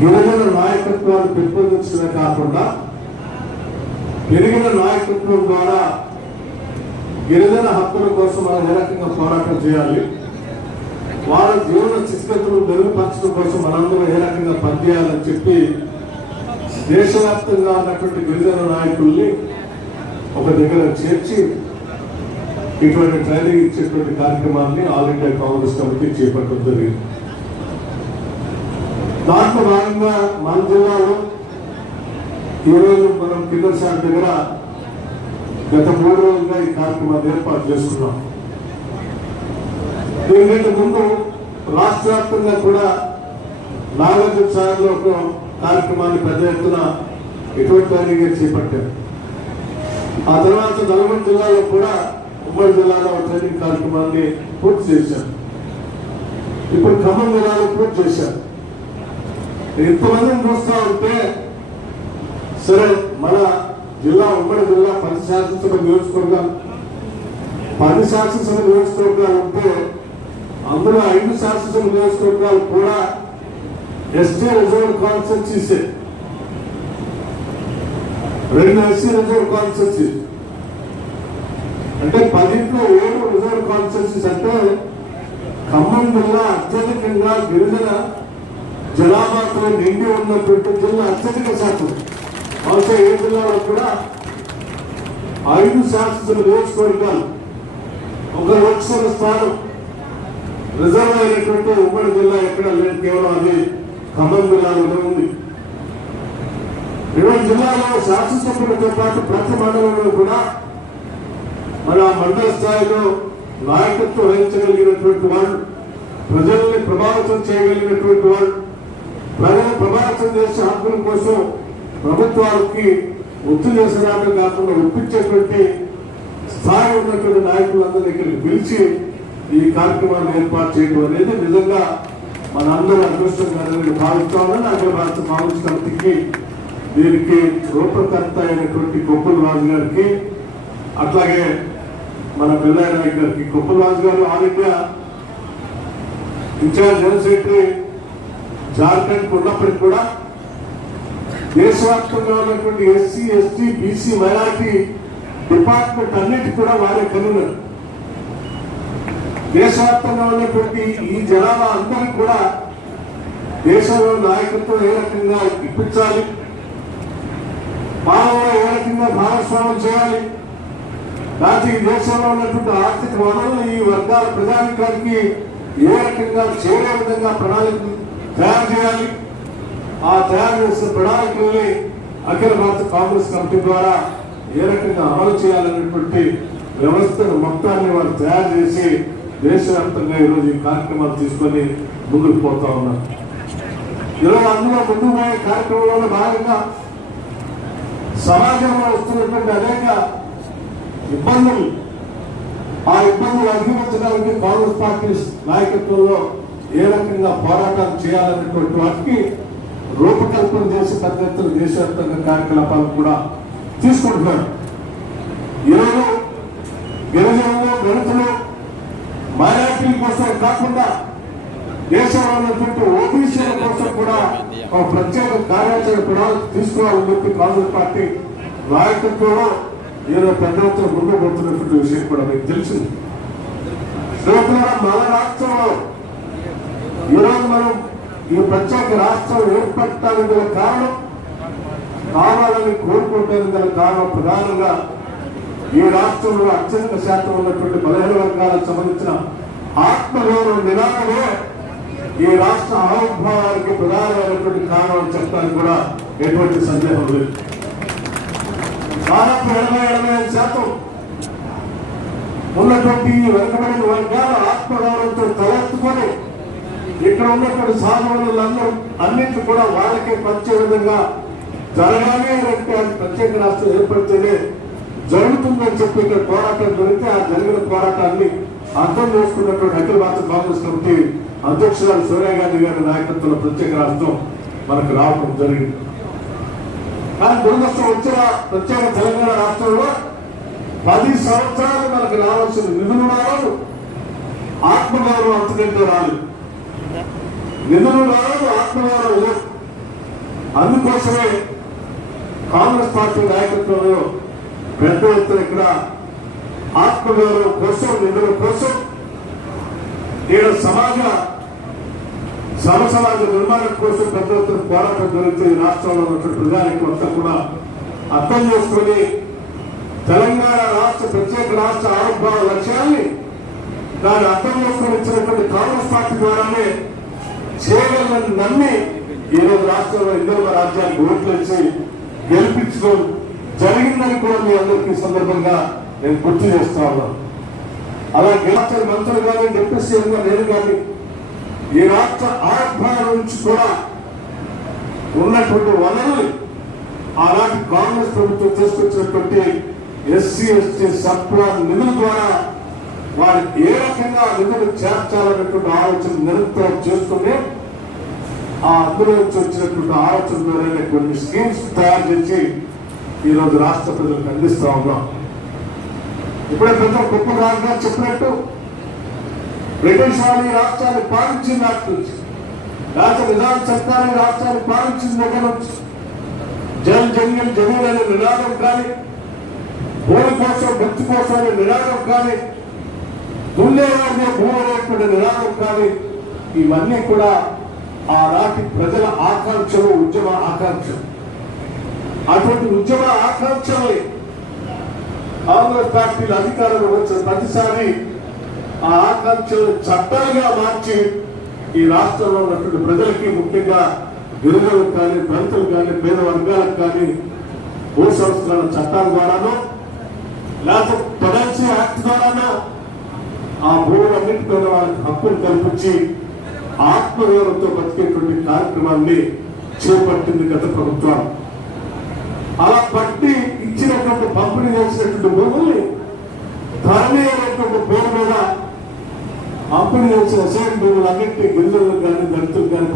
గిరిజన నాయకత్వాన్ని పెంపొందించడమే కాకుండా పెరిగిన నాయకత్వం ద్వారా గిరిజన హక్కుల కోసం మనం ఏ రకంగా పోరాటం చేయాలి, వాళ్ళ జీవన స్థితిగతులు మెరుగుపరచడం కోసం మనందరం ఏ రకంగా పనిచేయాలని చెప్పి దేశవ్యాప్తంగా ఉన్నటువంటి గిరిజన నాయకుల్ని ఒక దగ్గర చేర్చి ఇటువంటి ట్రైనింగ్ ఇచ్చేటువంటి కార్యక్రమాన్ని ఆల్ ఇండియా కాంగ్రెస్ కమిటీ చేపట్టడం జరిగింది. దాంట్లో భాగంగా మన జిల్లాలో ఈరోజు మనం కిందసారి దగ్గర గత 3 రోజులుగా ఈ కార్యక్రమాన్ని ఏర్పాటు చేసుకున్నాం. దీనికంటే ముందు రాష్ట్ర వ్యాప్తంగా కూడా నాగార్జున సాగర్లో ఒక కార్యక్రమాన్ని పెద్ద ఎత్తున ఎటువంటి ట్రైనింగ్ చేపట్టారు. ఆ తర్వాత నల్గొండ జిల్లాలో కూడా ఉమ్మడి జిల్లాలో ట్రైనింగ్ కార్యక్రమాన్ని పూర్తి చేశారు. ఇప్పుడు ఖమ్మం జిల్లాలో పూర్తి చేశారు. ఇంతమందిని చూస్తూ ఉంటే సరే, మన జిల్లా ఉమ్మడి జిల్లా 10 శాసనసభ నియోజకవర్గాలు 10 శాసనసభ నియోజకవర్గాలు ఉంటే అందులో 5 శాసనసభ నియోజకవర్గాలు కూడా ఎస్టీ రిజర్వ్ కాన్స్టిట్యూన్సీసే, 2 ఎస్సీ రిజర్వ్ కాన్స్టిట్యూన్సీ అంటే 10లో 7 రిజర్వ్ కాన్స్టిట్యూన్సీస్. అంటే ఖమ్మం జిల్లా అత్యధికంగా గిరిజన జనాభాతో నిండి ఉన్నటువంటి జిల్లా, అత్యధిక శాతం. బహుశా ఏ జిల్లాలో కూడా 5 శాసనసభ నియోజకవర్గాలు, ఒక లోక్సభ స్థానం రిజర్వ్ అయినటువంటి ఉమ్మడి జిల్లా ఎక్కడ లేదు, కేవలం అది ఖమ్మం జిల్లాలోనే ఉంది. 20 జిల్లాలో శాసనసభ్యులతో పాటు ప్రతి మండలంలో కూడా మన మండల స్థాయిలో నాయకత్వం వహించగలిగినటువంటి వాళ్ళు, ప్రజల్ని ప్రభావితం చేయగలిగినటువంటి వాళ్ళు, ప్రజలను ప్రభావితం చేసే హక్కుల కోసం ప్రభుత్వాలకి ఒత్తిడి చేసేదాన్ని కాకుండా ఒప్పించేటువంటి స్థాయి ఉన్నటువంటి నాయకులందరూ ఇక్కడికి పిలిచి ఈ కార్యక్రమాన్ని ఏర్పాటు చేయడం అనేది నిజంగా మన అందరూ అదృష్టంగా భావిస్తా ఉన్నాను. అఖిల భారత కాంగ్రెస్ కమిటీకి, దీనికి రూపకర్త అయినటువంటి కొప్పుల రాజు గారికి, అట్లాగే మన పిల్లయ్య నాయక్ గారికి. కొప్పుల రాజు గారు all India in-charge general secretary Jharkhand ఉన్నప్పటికీ కూడా దేశవ్యాప్తంగా ఉన్నటువంటి SC, ST, BC, minority department అన్నిటి కూడా వారే కనుగొన్నారు. దేశవ్యాప్తంగా ఉన్నటువంటి ఈ జనాభా అందరికీ కూడా దేశంలో నాయకత్వం ఏ రకంగా ఇప్పించాలి, పాలనలో ఏ రకంగా భాగస్వామ్యం చేయాలి, లేకపోతే ఈ దేశంలో ఉన్నటువంటి ఆర్థిక వనరులు ఈ వర్గాల ప్రజానికానికి ఏ రకంగా చేరే విధంగా ప్రణాళికలు తయారు చేయాలి, ఆ తయారు చేసిన ప్రణాళికల్ని అఖిల భారత కాంగ్రెస్ కమిటీ ద్వారా ఏ రకంగా అమలు చేయాలనేటువంటి వ్యవస్థను మొత్తాన్ని వారు తయారు చేసి దేశవ్యాప్తంగా ఈరోజు ఈ కార్యక్రమాలు తీసుకొని ముందుకు పోతా ఉన్నారు. ఈరోజు అందులో ముందుకు పోయే కార్యక్రమంలో భాగంగా సమాజంలో వస్తున్నటువంటి అనేక ఇబ్బందులు, ఆ ఇబ్బందులు అధిగమించడానికి కాంగ్రెస్ పార్టీ నాయకత్వంలో ఏ రకంగా పోరాటాలు చేయాలనేటువంటి వాటికి రూపకల్పన చేసి పెద్ద ఎత్తున దేశవ్యాప్తంగా కార్యకలాపాలు కూడా తీసుకుంటున్నారు. ఈరోజు గిరిజనులు, దళితులు, మైనారిటీల కోసం కాకుండా దేశంలో ఉన్నటువంటి ఓబీసీల కోసం కూడా ఒక ప్రత్యేక కార్యాచరణ ప్రణాళిక తీసుకోవాలని చెప్పి కాంగ్రెస్ పార్టీ నాయకత్వంలో ఈరోజు పెద్ద ఎత్తున ముందుకు పోతున్నటువంటి విషయం కూడా మీకు తెలిసింది. మన రాష్ట్రంలో ఈరోజు మనం ఈ ప్రత్యేక రాష్ట్రం ఏర్పడటానికి గల కారణం, కావాలని కోరుకుంటానికి గల కారణం ప్రధానంగా ఈ రాష్ట్రంలో అత్యధిక శాతం ఉన్నటువంటి బలహీన వర్గాలకు సంబంధించిన ఆత్మగౌరవ నినాదమే ఈ రాష్ట్ర ఆవిర్భావానికి ప్రధానమైనటువంటి కారణం చెప్పడానికి కూడా ఎటువంటి సందేహం లేదు. దాదాపు 80-85% ఉన్నటువంటి వెనుకబడిన వర్గాల ఆత్మగౌరవంతో తలెత్తుకొని ఇక్కడ ఉన్నటువంటి సాధనలందరూ అన్నింటి కూడా వాళ్ళకే పంచే విధంగా జరగాలి అంటే అది ప్రత్యేక రాష్ట్రం ఏర్పడితేనే జరుగుతుందని చెప్పి ఇక్కడ పోరాటం జరిగితే ఆ జరిగిన పోరాటాన్ని అర్థం చేసుకున్నటువంటి అఖిల భారత కాంగ్రెస్ కమిటీ అధ్యక్షురాలు సోనియా గాంధీ గారి నాయకత్వంలో ప్రత్యేక రాష్ట్రం మనకు రావడం జరిగింది. కానీ దురదృష్టం వచ్చిన ప్రత్యేక తెలంగాణ రాష్ట్రంలో 10 సంవత్సరాలు మనకు రావాల్సిన నిధులు రావాలి, ఆత్మగౌరవం అంతకంటే రాలేదు. నిధులు రాలేదు, ఆత్మగౌరవం లేదు. అందుకోసమే కాంగ్రెస్ పార్టీ నాయకత్వంలో పెద్ద ఎత్తున ఇక్కడ ఆత్మగౌరవం కోసం, నిధుల కోసం, సమాజ సమసమాజ నిర్మాణం కోసం పెద్ద ఎత్తున పోరాటం జరుగుతుంది. రాష్ట్రంలో ఉన్నటువంటి ప్రజానికి అంతా కూడా అర్థం చేసుకుని తెలంగాణ రాష్ట్ర ప్రత్యేక రాష్ట్ర ఆవిర్భావ లక్ష్యాన్ని దాన్ని అర్థం చేసుకుని ఇచ్చినటువంటి కాంగ్రెస్ పార్టీ ద్వారానే చేయగలని నమ్మి ఈరోజు రాష్ట్రంలో ఇందరూ రాజ్యానికి ఓట్లు వచ్చి గెలిపించడం జరిగిందని కూడా మీ అందరికీ సందర్భంగా నేను గుర్తు చేస్తా ఉన్నాను. అలాగే రాష్ట్ర మంత్రులు కానీ, డిప్యూటీ సీఎం నేను కానీ ఈ రాష్ట్ర ఆవిర్భావం నుంచి కూడా ఉన్నటువంటి వనరులు ఆనాటి కాంగ్రెస్ ప్రభుత్వం తీసుకొచ్చినటువంటి ఎస్సీ ఎస్టీ సప్లాన్ నిధుల ద్వారా వారికి ఏ రకంగా నిధులు చేర్చాలనేటువంటి ఆలోచన నిరంతరం చేస్తూనే ఆ అందులో నుంచి వచ్చినటువంటి ఆలోచన ద్వారా కొన్ని స్కీమ్స్ తయారు చేసి ఈరోజు రాష్ట్ర ప్రజలకు అందిస్తా ఉన్నాం. ఇప్పుడే పెద్ద గొప్ప గారుగా చెప్పినట్టు బ్రిటిష్ వాళ్ళు ఈ రాష్ట్రాన్ని పాలించిన నాటి నుంచి, రాష్ట్ర నిజాం సర్కార్ ఈ రాష్ట్రాన్ని పాలించిన దగ్గర నుంచి జల్ జంగల్ జమీన్ అనే నినాదం కానీ, భూమి కోసం భక్తి కోసం అనే నినాదం కానీ, దున్నేవాడిని భూమి నినాదం కానీ, ఇవన్నీ కూడా ఆనాటి ప్రజల ఆకాంక్షలు, ఉద్యమ ఆకాంక్షలు. అటువంటి ఉద్యమ ఆకాంక్షల్ని కాంగ్రెస్ పార్టీలు అధికారంలో వచ్చిన ప్రతిసారి ఆ ఆకాంక్షలను చట్టాలుగా మార్చి ఈ రాష్ట్రంలో ఉన్నటువంటి ప్రజలకి, ముఖ్యంగా గిరిజనులకు కానీ, దళితులు కానీ, పేద వర్గాలకు కానీ భూ సంస్కరణ చట్టాల ద్వారానో లేకపోతే పొడెన్సీ యాక్ట్ ద్వారానో ఆ భూములన్నింటిపైన వాళ్ళకి హక్కులు కల్పించి ఆత్మగౌరవంతో బతికేటువంటి కార్యక్రమాన్ని చేపట్టింది గత ప్రభుత్వం. అలా పట్టి ఇచ్చినటువంటి పంపిణీ చేసినటువంటి భూముల్ని ధరణి అనేటువంటి పేరు మీద పంపిణీ చేసిన అసైన్ భూములన్నింటినీ గిరిజనులకు కానీ, దళితులకు కానీ